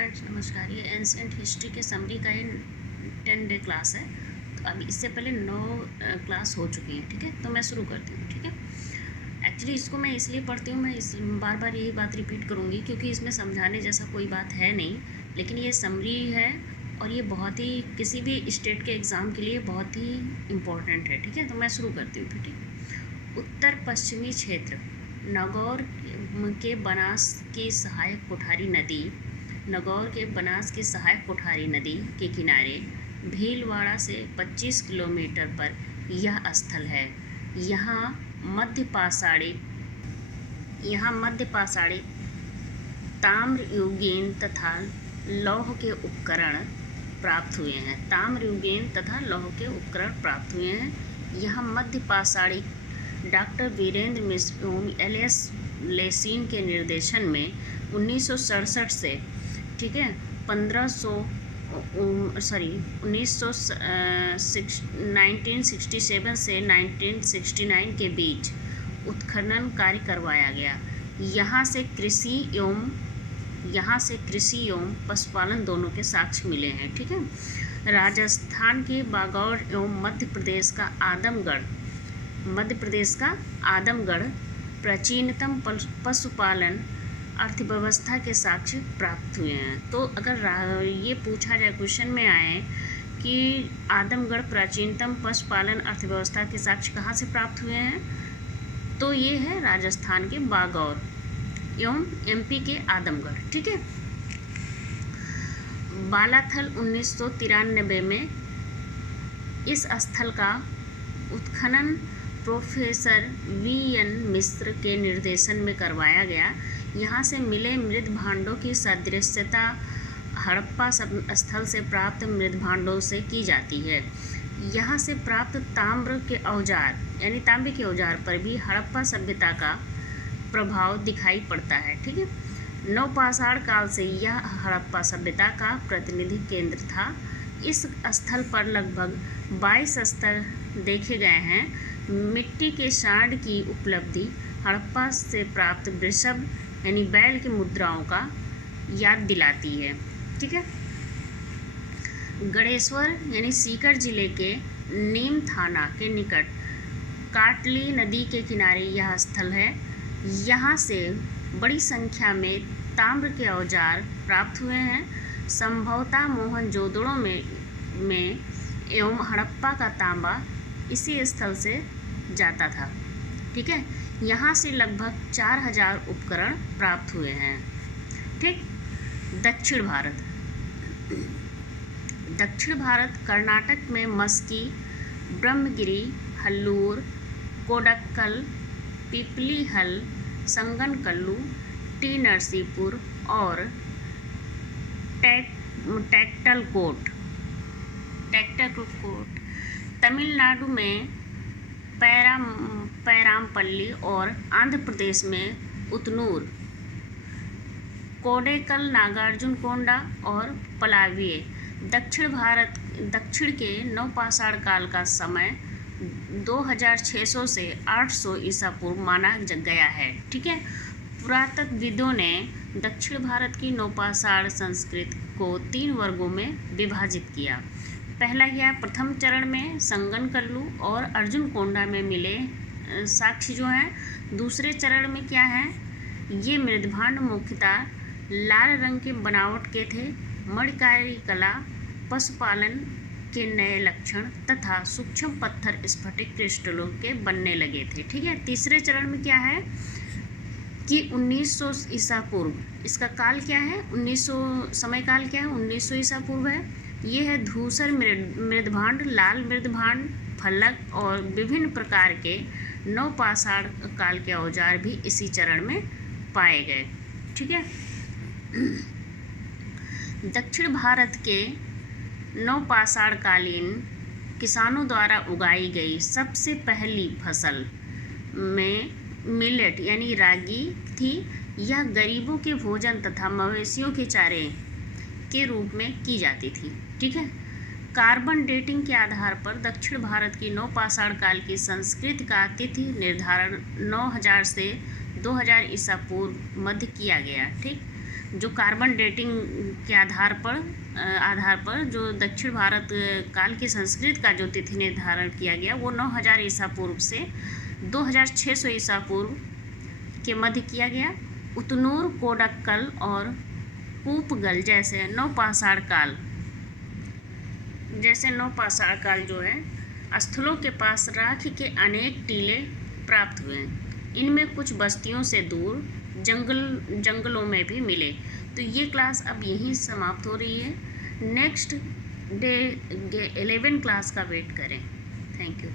Friends, नमस्कार। ये ancient history के समरी का ही 10 डे क्लास है। तो अभी इससे पहले 9 क्लास हो चुकी हैं, ठीक है। तो मैं शुरू करती हूँ, ठीक है। एक्चुअली इसको मैं इसलिए पढ़ती हूँ, मैं बार बार यही बात रिपीट करूँगी क्योंकि इसमें समझाने जैसा कोई बात है नहीं, लेकिन ये समरी है और ये बहुत ही किसी भी स्टेट के एग्ज़ाम के लिए बहुत ही इम्पोर्टेंट है, ठीक है। तो मैं शुरू करती हूँ फिर, ठीक है। उत्तर पश्चिमी क्षेत्र नागौर के बनास की सहायक कोठारी नदी नागौर के बनास की सहायक कोठारी नदी के किनारे भीलवाड़ा से 25 किलोमीटर पर यह स्थल है। यहाँ मध्य पाषाणी ताम्रयुगीन तथा लौह के उपकरण प्राप्त हुए हैं। यहाँ मध्य पाषाणी डॉक्टर वीरेंद्र मिश्र एवं एलियस लेसिन के निर्देशन में 1967 से, ठीक है, 1967 से 1969 के बीच उत्खनन कार्य करवाया गया। यहाँ से कृषि एवं पशुपालन दोनों के साक्ष्य मिले हैं, ठीक है। राजस्थान के बागौर एवं मध्य प्रदेश का आदमगढ़ प्राचीनतम पशुपालन अर्थव्यवस्था के साक्ष्य प्राप्त हुए हैं। तो अगर ये पूछा जाए, क्वेश्चन में आए कि आदमगढ़ प्राचीनतम पशुपालन अर्थव्यवस्था के साक्ष्य कहाँ से प्राप्त हुए हैं, तो ये है राजस्थान के बागौर एवं एमपी के आदमगढ़, ठीक है। बालाथल 1993 में इस स्थल का उत्खनन प्रोफेसर वी.एन. मिश्र के निर्देशन में करवाया गया। यहाँ से मिले मृद भांडों की सदृश्यता हड़प्पा स्थल से प्राप्त मृद भांडों से की जाती है। यहाँ से प्राप्त तांबे के औजार पर भी हड़प्पा सभ्यता का प्रभाव दिखाई पड़ता है, ठीक है। नवपाषाण काल से यह हड़प्पा सभ्यता का प्रतिनिधि केंद्र था। इस स्थल पर लगभग 22 स्तर देखे गए हैं। मिट्टी के सांड की उपलब्धि हड़प्पा से प्राप्त वृषभ यानी बैल की मुद्राओं का याद दिलाती है, ठीक है। गणेश्वर यानी सीकर जिले के नीम थाना के निकट काटली नदी के किनारे यह स्थल है। यहाँ से बड़ी संख्या में ताम्र के औजार प्राप्त हुए हैं। संभवतः मोहनजोदड़ो में एवं हड़प्पा का तांबा इसी स्थल से जाता था, ठीक है। यहाँ से लगभग 4000 उपकरण प्राप्त हुए हैं, ठीक। दक्षिण भारत कर्नाटक में मस्की, ब्रह्मगिरी, हल्लूर, कोडक्कल, पिपलीहल, संगनकल्लू, टी नरसीपुर और टैक्टलकोट। तमिलनाडु में पैरामपल्ली और आंध्र प्रदेश में उतनूर, कोडेकल, नागार्जुनकोंडा और पलाविए। दक्षिण के नवपाषाण काल का समय 2600 से 800 ईसा पूर्व माना गया है, ठीक है। पुरातत्वविदों ने दक्षिण भारत की नवपाषाण संस्कृति को 3 वर्गों में विभाजित किया। पहला यह प्रथम चरण में संगनकल्लू और अर्जुनकोंडा में मिले साक्ष्य जो हैं। दूसरे चरण में क्या है, ये मृदभांड मुख्यतः लाल रंग के बनावट के थे। मणिकारी कला, पशुपालन के नए लक्षण तथा सूक्ष्म पत्थर स्फटिक क्रिस्टलों के बनने लगे थे, ठीक है। तीसरे चरण में क्या है कि 1900 ईसा पूर्व, इसका काल क्या है, 1900 समय काल क्या है, 1900 ईसा पूर्व है। ये है धूसर मृदभांड, लाल मृदभांड, फलक और विभिन्न प्रकार के नवपाषाण काल के औजार भी इसी चरण में पाए गए, ठीक है। दक्षिण भारत के नवपाषाण कालीन किसानों द्वारा उगाई गई सबसे पहली फसल में मिलेट यानी रागी थी। यह गरीबों के भोजन तथा मवेशियों के चारे के रूप में की जाती थी, ठीक है। कार्बन डेटिंग के आधार पर दक्षिण भारत की नवपाषाण काल की संस्कृति का तिथि निर्धारण 9000 से 2000 ईसा पूर्व मध्य किया गया, ठीक। जो कार्बन डेटिंग के आधार पर जो दक्षिण भारत काल की संस्कृत का जो तिथि निर्धारण किया गया वो 9000 ईसा पूर्व से 2600 ईसा पूर्व के मध्य किया गया। उतनूर, कोडक्कल और पूपगल जैसे नवपाषाण काल जो है स्थलों के पास राख के अनेक टीले प्राप्त हुए। इनमें कुछ बस्तियों से दूर जंगलों में भी मिले। तो ये क्लास अब यहीं समाप्त हो रही है। नेक्स्ट डे 11 क्लास का वेट करें। Thank you.